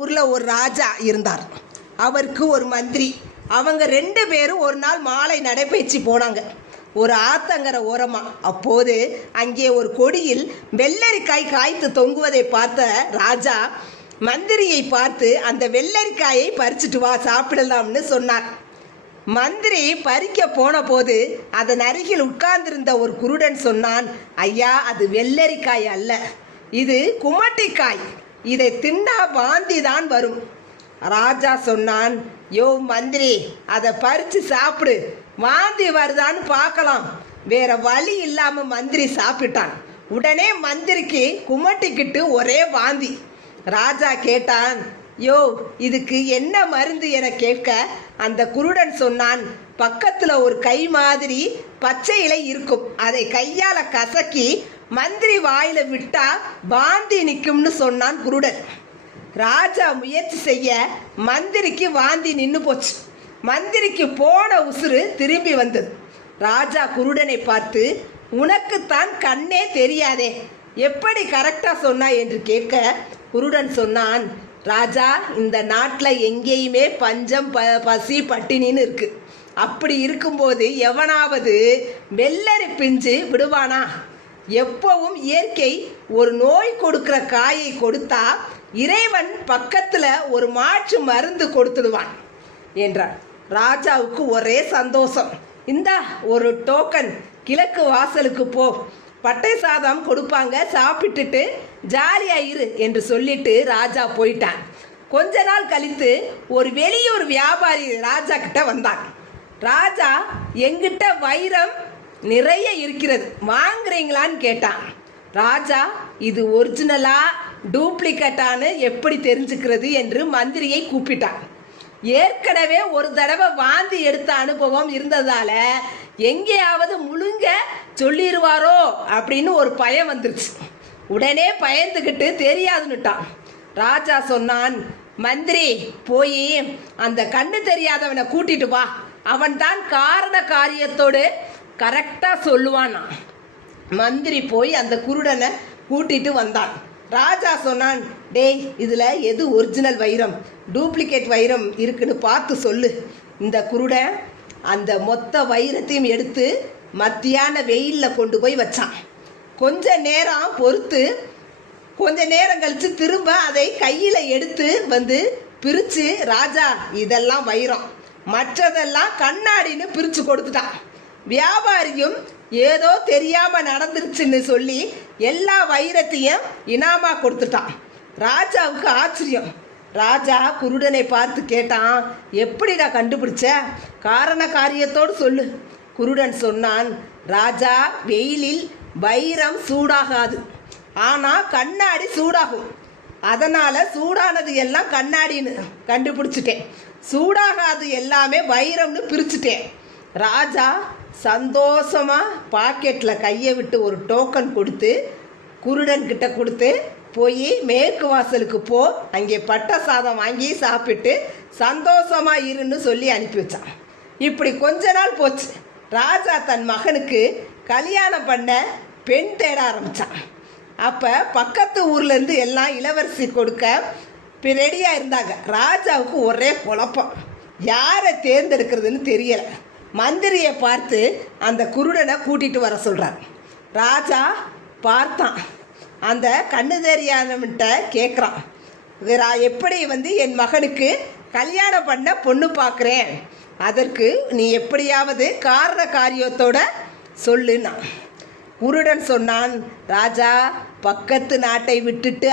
ஊரில் ஒரு ராஜா இருந்தார். அவருக்கு ஒரு மந்திரி. அவங்க 2 பேரும் ஒரு நாள் மாலை நடைபயிற்சி போனாங்க ஒரு ஆத்தங்கரை ஓரமாக. அப்போது அங்கே ஒரு கொடியில் வெள்ளரிக்காய் காய்த்து தொங்குவதை பார்த்த ராஜா மந்திரியை பார்த்து அந்த வெள்ளரிக்காயை பறிச்சுட்டு வா, சாப்பிடலாம்னு சொன்னார். மந்திரி பறிக்க போன போது அதன் அருகில் உட்கார்ந்திருந்த ஒரு குருடன் சொன்னான், ஐயா, அது வெள்ளரிக்காய் அல்ல, இது குமட்டிக்காய். இதை தின்னா வாந்தி தான் வரும். ராஜா சொன்னான், யோ மந்திரி, அதை பறித்து சாப்பிடு, வாந்தி வருதான்னு பார்க்கலாம். வேற வழி இல்லாம மந்திரி சாப்பிட்டான். உடனே மந்திரிக்கு குமட்டிக்கிட்டு ஒரே வாந்தி. ராஜா கேட்டான், யோ, இதுக்கு என்ன மருந்து என கேட்க அந்த குருடன் சொன்னான், பக்கத்தில் ஒரு கை மாதிரி பச்சை இலை இருக்கும், அதை கையால் கசக்கி மந்திரி வாயில விட்டா வாந்தி நிற்கும்னு சொன்னான் குருடன். ராஜா முயற்சி செய்ய மந்திரிக்கு வாந்தி நின்று போச்சு. மந்திரிக்கு போன உசுறு திரும்பி வந்தது. ராஜா குருடனை பார்த்து, உனக்குத்தான் கண்ணே தெரியாதே, எப்படி கரெக்டாக சொன்னாய் என்று கேட்க குருடன் சொன்னான், ராஜா, இந்த நாட்டில் எங்கேயுமே பஞ்சம் பசி பட்டினின்னு இருக்கு. அப்படி இருக்கும்போது எவனாவது வெள்ளரி பிஞ்சு விடுவானா? எப்பவும் இயற்கை ஒரு நோய் கொடுக்குற காயை கொடுத்தா இறைவன் பக்கத்தில் ஒரு மாற்று மருந்து கொடுத்துடுவான் என்றார். ராஜாவுக்கு ஒரே சந்தோஷம். இந்தா ஒரு டோக்கன், கிழக்கு வாசலுக்கு போ, பட்டை சாதம் கொடுப்பாங்க, சாப்பிட்டுட்டு ஜாலியாயிரு என்று சொல்லிட்டு ராஜா போயிட்டான். கொஞ்ச நாள் கழித்து ஒரு வெளியூர் வியாபாரி ராஜா கிட்ட வந்தான். ராஜா, எங்கிட்ட வைரம் நிறைய இருக்கிறது, வாங்குறீங்களான்னு கேட்டான். ராஜா, இது ஒரிஜினலா டூப்ளிகேட்டான்னு எப்படி தெரிஞ்சுக்கிறது என்று மந்திரியை கூப்பிட்டான். ஏற்கனவே ஒரு தடவை வாந்தி எடுத்த அனுபவம் இருந்ததால எங்கேயாவது முழுங்க சொல்லிடுவாரோ அப்படின்னு ஒரு பயம் வந்துருச்சு. உடனே பயந்துக்கிட்டு தெரியாதுன்னுட்டான். ராஜா சொன்னான், மந்திரி, போய் அந்த கண்ணு தெரியாதவனை கூட்டிட்டு வா, அவன் தான் காரண காரியத்தோடு கரெக்டாக சொல்லுவானா. மந்திரி போய் அந்த குருடனை கூட்டிட்டு வந்தான். ராஜா சொன்னான், டேய், இதில் எது ஒரிஜினல் வைரம், டூப்ளிகேட் வைரம் இருக்குன்னு பார்த்து சொல்லு. இந்த குருடன் அந்த மொத்த வைரத்தையும் எடுத்து மத்தியான வெயிலில் கொண்டு போய் வச்சான். கொஞ்ச நேரம் பொறுத்து கொஞ்ச நேரம் கழித்து திரும்ப அதை கையில் எடுத்து வந்து பிரித்து, ராஜா, இதெல்லாம் வைரம், மற்றதெல்லாம் கண்ணாடின்னு பிரித்து கொடுத்துட்டான். வியாபாரியும் ஏதோ தெரியாமல் நடந்துருச்சுன்னு சொல்லி எல்லா வைரத்தையும் இனாமா கொடுத்துட்டான். ராஜாவுக்கு ஆச்சரியம். ராஜா குருடனை பார்த்து கேட்டான், எப்படிடா கண்டுபிடிச்ச? காரண காரியத்தோடு சொல்லு. குருடன் சொன்னான், ராஜா, வெயிலில் வைரம் சூடாகாது, ஆனால் கண்ணாடி சூடாகும். அதனால் சூடானது எல்லாம் கண்ணாடின்னு கண்டுபிடிச்சிட்டேன், சூடாகாது எல்லாமே வைரம்னு பிரிச்சுட்டேன். ராஜா சந்தோஷமாக பாக்கெட்டில் கையை விட்டு ஒரு டோக்கன் கொடுத்து குருடன்கிட்ட கொடுத்து, போய் மேற்கு வாசலுக்கு போ, அங்கே பட்டை சாதம் வாங்கி சாப்பிட்டு சந்தோஷமாக இருன்னு சொல்லி அனுப்பி வச்சான். இப்படி கொஞ்ச நாள் போச்சு. ராஜா தன் மகனுக்கு கல்யாணம் பண்ண பெண் தேட ஆரம்பித்தான். அப்போ பக்கத்து ஊர்லேருந்து எல்லாம் இளவரசி கொடுக்க ரெடியாக இருந்தாங்க. ராஜாவுக்கு ஒரே குழப்பம், யாரை தேர்ந்தெடுக்கிறதுன்னு தெரியலை. மந்திரியை பார்த்து அந்த குருடனை கூட்டிகிட்டு வர சொல்கிறார். ராஜா பார்த்தான். அந்த கண்ணு தெரியாதவன்கிட்ட கேட்குறான், எப்படி என் மகனுக்கு கல்யாணம் பண்ண பொண்ணு பார்க்குறேன், அதற்கு நீ எப்படியாவது காரண காரியத்தோட சொல்லுன்னா. குருடன் சொன்னான், ராஜா, பக்கத்து நாட்டை விட்டுட்டு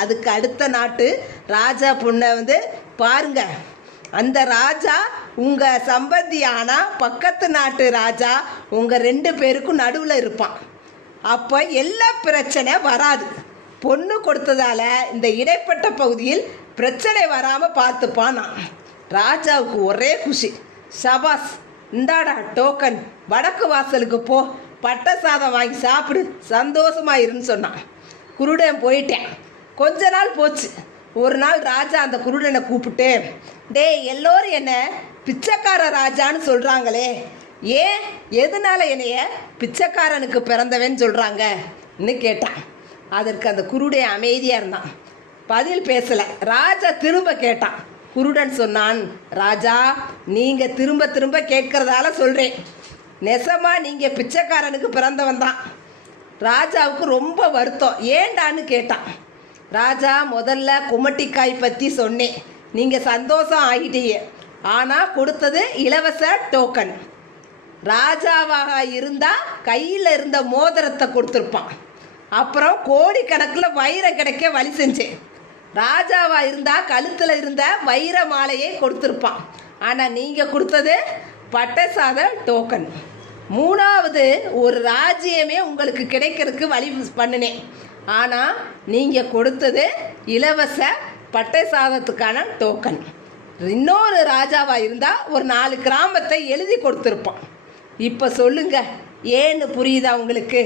அதுக்கு அடுத்த நாட்டு ராஜா பொண்ணை பாருங்க. அந்த ராஜா உங்கள் சம்பந்தி, ஆனால் பக்கத்து நாட்டு ராஜா உங்கள் 2 பேருக்கும் நடுவில் இருப்பான். அப்போ எல்லா பிரச்சனை வராது. பொண்ணு கொடுத்ததால இந்த இடைப்பட்ட பகுதியில் பிரச்சனை வராமல் பார்த்துப்பான். ராஜாவுக்கு ஒரே குஷி. சபாஸ், இந்தாடா டோக்கன், வடக்கு வாசலுக்கு போ, பட்டை சாதம் வாங்கி சாப்பிடு, சந்தோஷமாக இருன்னு சொன்னான். குருடன் போயிட்டேன். கொஞ்ச நாள் போச்சு. ஒரு நாள் ராஜா அந்த குருடனை கூப்பிட்டு, டேய், எல்லோரும் என்ன பிச்சைக்கார ராஜான்னு சொல்கிறாங்களே, ஏன், எதனால என்னைய பிச்சைக்காரனுக்கு பிறந்தவன்னு சொல்கிறாங்கன்னு கேட்டான். அதற்கு அந்த குருடே அமைதியாக இருந்தான். பதில் பேசலை. ராஜா திரும்ப கேட்டான். குருடன் சொன்னான், ராஜா நீங்கள் திரும்ப திரும்ப கேட்கறதால சொல்கிறேன், நெசமா நீங்கள் பிச்சைக்காரனுக்கு பிறந்தவன் தான். ராஜாவுக்கு ரொம்ப வருத்தம். ஏண்டான்னு கேட்டான். ராஜா, முதல்ல குமட்டிக்காய் பற்றி சொன்னேன், நீங்கள் சந்தோஷம் ஆகிட்டீங்க. ஆனால் கொடுத்தது இலவச டோக்கன். ராஜாவாக இருந்தால் கையில் இருந்த மோதிரத்தை கொடுத்துருப்பான். அப்புறம் கோடிக்கணக்கில் வைரம் கிடைக்க வழி செஞ்சேன். ராஜாவாக இருந்தால் கழுத்தில் இருந்த வைர மாலையை கொடுத்துருப்பான். ஆனால் நீங்கள் கொடுத்தது பட்டசாத டோக்கன். மூணாவது, ஒரு ராஜ்யமே உங்களுக்கு கிடைக்கிறதுக்கு வழி பண்ணினேன். ஆனால் நீங்கள் கொடுத்தது இலவச பட்டை சாதத்துக்கான டோக்கன். இன்னொரு ராஜாவாக இருந்தால் ஒரு 4 கிராமத்தை எழுதி கொடுத்துருப்பான். இப்போ சொல்லுங்க, ஏன்னு புரியுதா உங்களுக்கு?